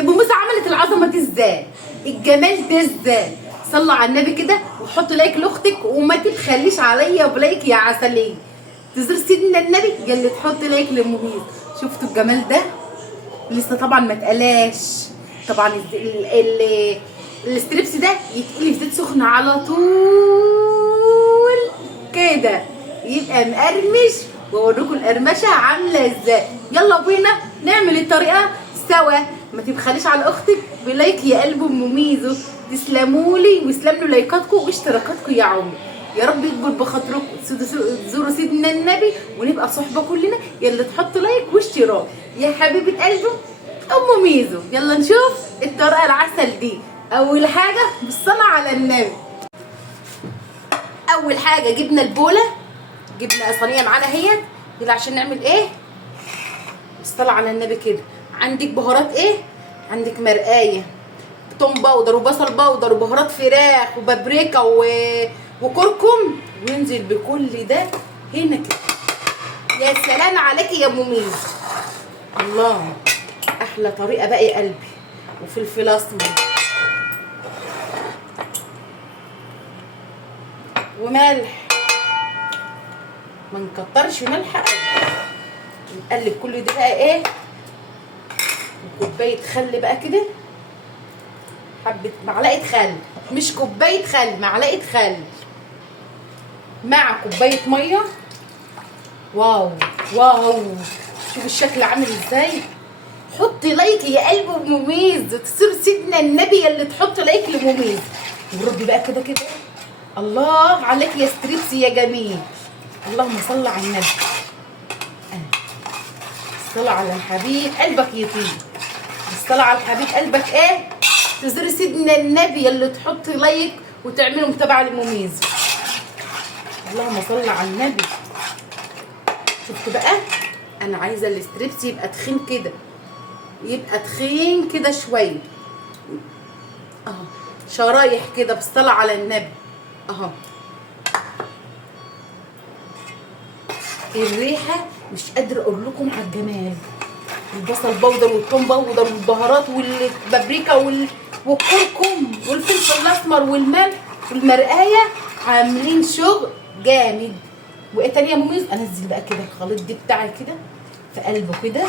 ام موسى عملت العظمه دي ازاي؟ الجمال ده ازاي؟ صلوا على النبي كده وحط لايك لاختك وما تبخليش عليا بلايك يا عسليه. تزور سيدنا النبي يلي تحط لايك لمهيز. شفتوا الجمال ده؟ لسه طبعا ما اتقلاش. طبعا الستريبس ده يتقلي في زيت سخن على طول كده يبقى مقرمش، واوريكم القرمشه عامله ازاي. يلا بينا نعمل الطريقه سوا. ما تبخليش على اختك بلايك يا قلب ام ميزو. تسلمولي ويسلم له لايكاتكم واشتراكاتكم يا عمر. يا رب يكبر بخاطركم تزوروا سيدنا النبي ونبقى صحبه كلنا. يلا تحط لايك واشتراك يا حبيبه قلبه ام ميزو. يلا نشوف الطريقه العسل دي. اول حاجه بالصلاه على النبي. اول حاجه جبنا البوله، جبنا صينيه معانا اهي كده عشان نعمل ايه؟ بالصلاه على النبي كده. عندك بهارات ايه؟ عندك مرقايه، توم باودر وبصل باودر وبهارات فراخ وبابريكا وكركم. وننزل بكل ده هنا كده. يا سلام عليكي يا ام ميزو. الله، احلى طريقه بقى يا قلبي. وفلفل اسمر وملح، ما نكترش ملح قوي. نقلب كل ده بقى ايه؟ وكوبايه خل بقى كده، حبه معلقه خل، مش كوبايه خل، معلقه خل مع كوبايه ميه. واو واو، شوف الشكل عامل ازاي. حط لايك يا قلب مميز. تصير سيدنا النبي اللي تحط لايك لمميز. وربي بقى كده كده. الله عليك يا ستريبس يا جميل. اللهم صل على النبي. الصلاة على الحبيب قلبك يطيب. الصلاة على الحبيب قلبك ايه؟ تزور سيدنا النبي اللي تحط لايك وتعملوا متابعة لمميز. اللهم صل على النبي. شفت بقى؟ انا عايزه الستريبس يبقى تخين كده، يبقى تخين كده شويه اهو، شرايح كده بالصلاه على النبي اهو. الريحه مش قادره اقول لكم على الجمال. البصل باودر والثوم باودر والبهارات والبابريكا والكركم والفلفل الاسمر والملح والمرقايه عاملين شغل جامد. وايه تاني يا مميز؟ انزل بقى كده الخليط دي بتاعي كده في قلبه كده،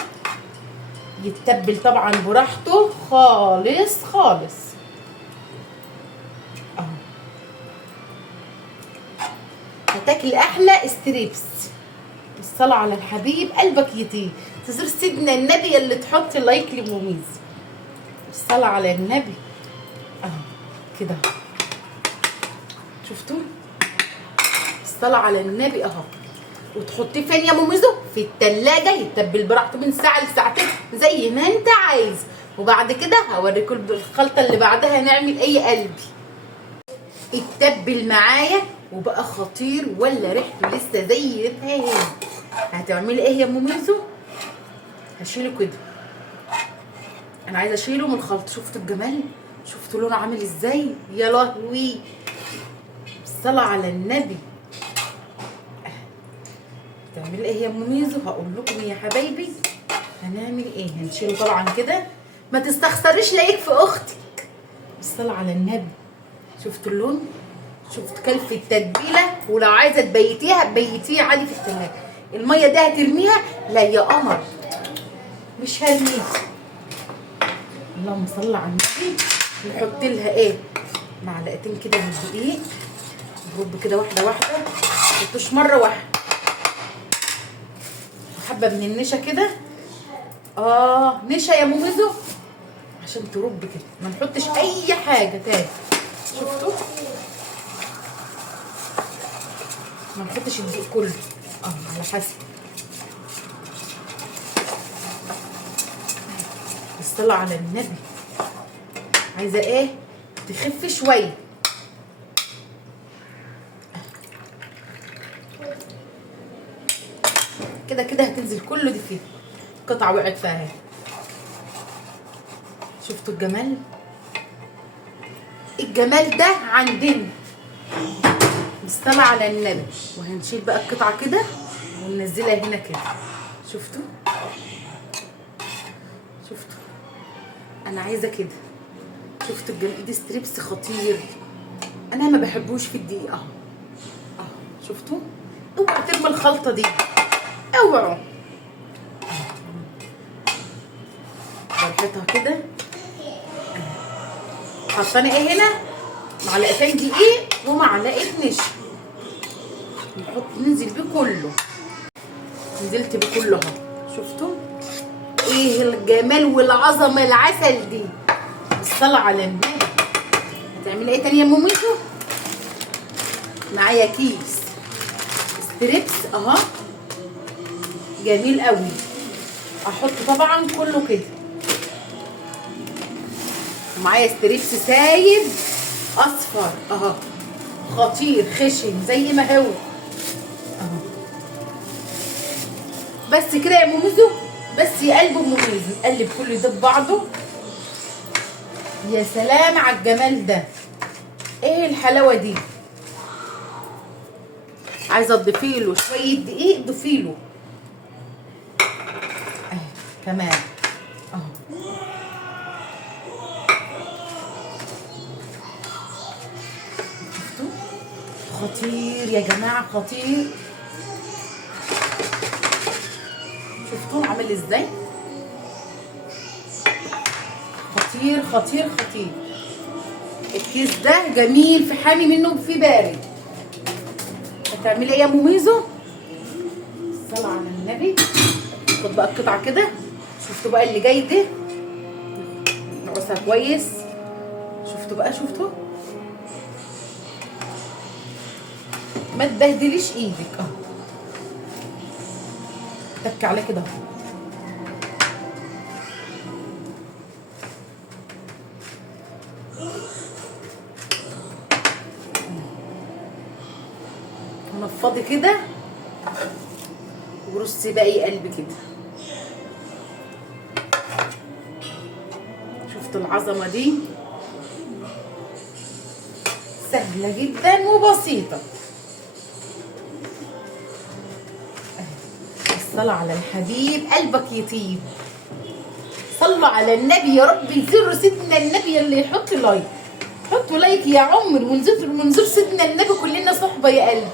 يتبل طبعا براحته خالص خالص اهو. هتاكل احلى ستريبس. الصلاة على الحبيب قلبك يطيب. تزور سيدنا النبي اللي تحط لايك لمميز. الصلاة على النبي اهو كده. شفتوا؟ الصلاة على النبي اهو. وتحطيه فين يا مميزو؟ في التلاجة يتبل براحته من ساعة لساعتين زي ما انت عايز. وبعد كده هوريكم الخلطة اللي بعدها نعمل ايه يا قلبي. اتبل معايا وبقى خطير ولا ريحته لسه زي ما هي. هتعملي ايه يا مميزو؟ هشيله كده. انا عايزه اشيله من الخلطة. شفتوا الجمال؟ شفتوا لونه عامل ازاي؟ يا لهوي، الصلاة على النبي. تعمل ايه يا مميزو؟ هقول لكم يا حبايبي هنعمل ايه. هنشيله طبعا كده. ما تستخسريش لايك في اختك. بالصلاه على النبي. شفتوا اللون؟ شفتوا كلف التتبيله؟ ولو عايزه تبيتيها بيتيها عادي في الثلاجه. الميه دي هترميها؟ لا يا قمر مش هرميها. اللهم صل على النبي. نحط لها ايه؟ معلقتين كده من الدقيق. نرب كده واحده واحده، ما تحطوش مره واحده. حبه من النشا كده. نشا يا مميزو عشان ترب كده. ما نحطش اي حاجه تاني. شفتوا؟ ما نحطش الدقيق كله على حسب. الصلاة على النبي. عايزه ايه؟ تخف شويه. كده كده هتنزل كله دي فيه. قطعه وقعت فيها اهي. شفتوا الجمال؟ الجمال ده عندنا. بالصلاة على النبي. وهنشيل بقى القطعه كده وننزلها هنا كده. شفتوا؟ انا عايزه كده. شفت ايد ستريبس خطير، انا ما بحبوش في الدقيق اهو. شفتوا؟ اوعوا ترموا الخلطه دي، اوعوا. بربطها كده. حطينا ايه هنا؟ معلقتين دقيق ومعلقه نشا. ننزل بيه كله. نزلت بيه كله اهو. شفتوا؟ ايه الجمال والعظمه العسل دي. الصلاه على النبي. هتعملي ايه تاني يا ماميتو؟ معايا كيس ستريبس اهو جميل قوي. احط طبعا كله كده. ومعايا ستريبس سايب اصفر اهو خطير خشن زي ما هو اهو. بس كده يا ماميزو، بس يا قلب ماميزو. نقلب كل ده ببعضه. يا سلام على الجمال ده. ايه الحلاوه دي. عايزه تضيفيله شويه دقيق ضيفيله اهي كمان اهو. شفتوا؟ خطير يا جماعه خطير. شفتوه عامل ازاي؟ خطير خطير خطير. الكيس ده جميل، في حامي منه وفي بارد. هتعملي ايه يا ماميزو؟ الصلاة على النبي. خد بقى القطعة كده. شفتوا بقى اللي جاي ده؟ نقصها كويس. شفتوا بقى؟ شفتوا؟ ما تبهدليش ايدك اهو. تك عليه كده اهو. نفضي كده ورصي باقي قلب كده. شفتوا العظمه دي؟ سهله جدا وبسيطه. الصلاه على الحبيب قلبك يطيب. صلوا على النبي يا رب. نزوروا سيدنا النبي. اللي يحط لايك حطوا لايك يا عمر. ونزور سيدنا النبي كلنا صحبه يا قلبي.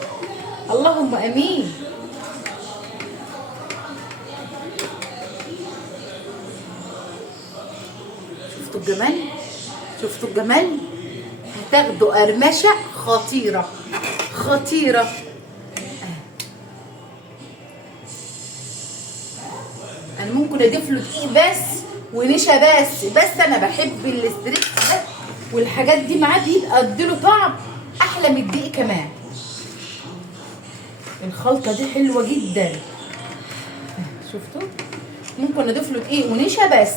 اللهم امين. شفتوا الجمال؟ شفتوا الجمال؟ هتاخدوا قرمشه خطيره خطيره. انا ممكن اضيف له دقيق بس ونشا بس انا بحب الاستريبس ده والحاجات دي معاه بيبقى اديله طعم احلى من الدقيق كمان. الخلطه دي حلوه جدا. شفتوا؟ ممكن اضيف له دقيق ونشا بس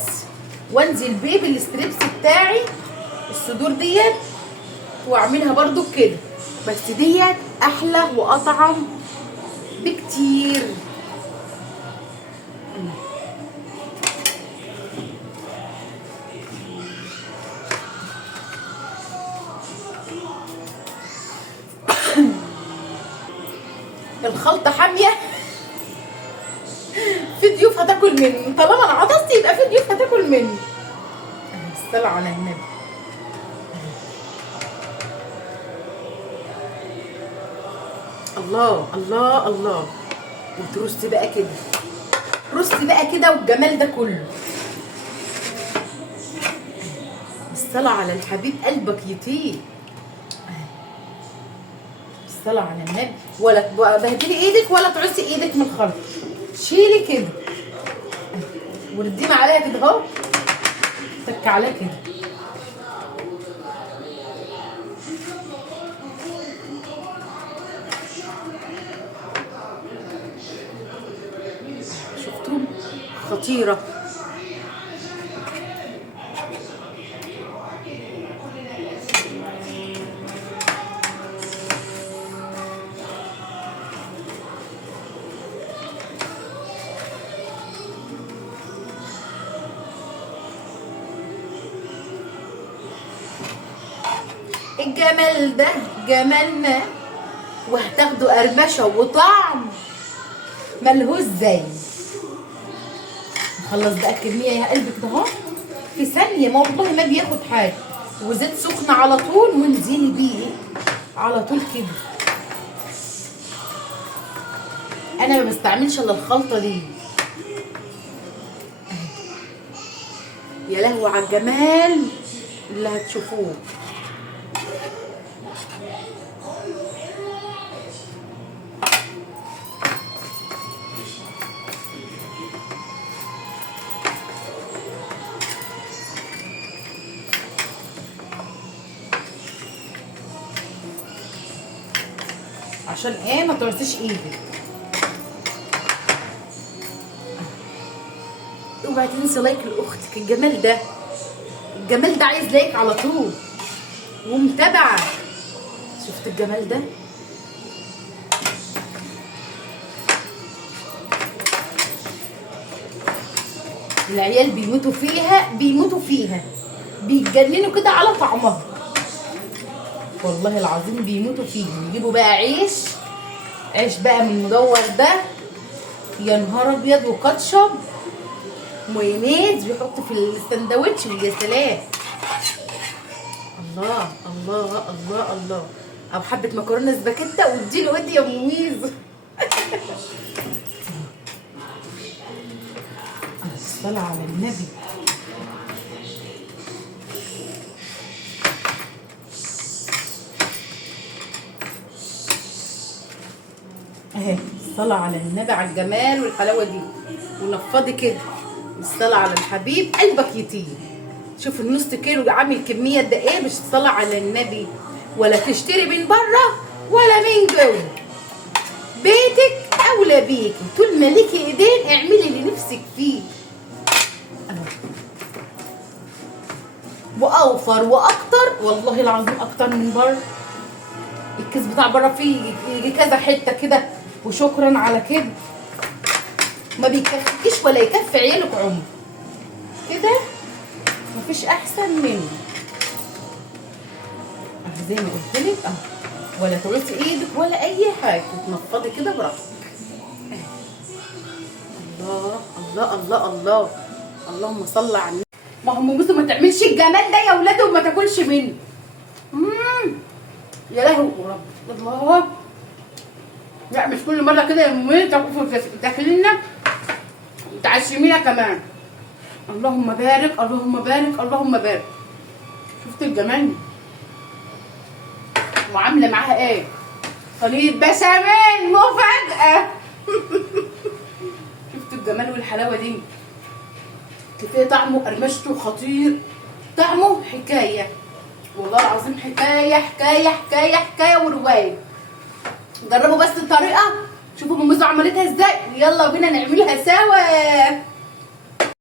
وانزل بيه بالاستريبس بتاعي الصدور ديت واعملها برضو كده. بس ديت احلى واطعم بكتير. الخلطه حاميه. في ضيوف هتاكل مني. طالما انا عطست يبقى في ضيوف هتاكل مني. الصلاة على النبي. الله الله الله. وترصي بقى كده. رصي بقى كده والجمال ده كله. الصلاة على الحبيب قلبك يطيب. الصلاة على النبي. ولا تبهدلي ايدك ولا تعصي ايدك من الخلط. شيلي كده ورديه عليها كده اهو. تك عليها كده. شفتوا؟ خطيرة. الجمال ده جمالنا. وهتاخدوا قرمشه وطعم ملهوش زي. نخلص بقى الكميه يا قلبي كده اهو. في ثانيه، ما والله ما بياخد حاجه. وزيت سخن على طول وانزلي بيه على طول كده. انا ما بستعملش الا الخلطه دي. يا لهوي على الجمال اللي هتشوفوه. عشان ايه ما تعصيش ايدك. اوعي تنسي لايك لاختك. الجمال ده، الجمال ده عايز لايك على طول ومتابعه. شفت الجمال ده؟ العيال بيموتوا فيها، بيموتوا فيها، بيتجننوا كده على طعمها، والله العظيم بيموتوا فيها. يجيبوا بقى عيش، عيش بقى من المدور ده، يا نهار ابيض، وكاتشب مايونيز بيحطوا في السندوتش، ويا سلام. الله الله الله الله. او حبه مكرونه سباكيتا واديله ودي يا مميز. الصلاه على النبي. اهي الصلاه على النبي على الجمال والحلاوه دي. ونفضي كده بالصلاه على الحبيب قلبك يطيب. شوف النص كيلو عامل كميه قد ايه. مش الصلاه على النبي ولا تشتري من بره ولا من جوه. بيتك اولى بيكي. طول ما ليكي ايدين اعملي اللي نفسك فيه. واوفر واكتر، والله العظيم اكتر من بره. الكيس بتاع بره فيه يجي كذا حته كده، وشكرا على كده. ما بيكفيكيش ولا يكفي عيالك عمر كده. مفيش احسن منه. زي ما قلت لك اهو، ولا تعوزي ايدك ولا اي حاجه، تنفضي كده براحتك. الله الله الله الله. اللهم صل على النبي. ما هم بصوا ما تعملش الجمال ده يا ولاد وما تاكلش منه. يا لهوي رب الله. لا مش كل مره كده يا ماما تاكلينا وتعشمينا كمان. اللهم بارك اللهم بارك اللهم بارك. شفت الجمال؟ وعامله معاها ايه؟ صينيه بشاميل مفاجاه. شفت الجمال والحلاوه دي؟ كفايه طعمه، قرمشته خطير، طعمه حكايه، والله العظيم حكايه حكايه حكايه حكايه وروايه. جربوا بس الطريقه، شوفوا ماموزه عملتها ازاي، ويلا بينا نعملها سوا.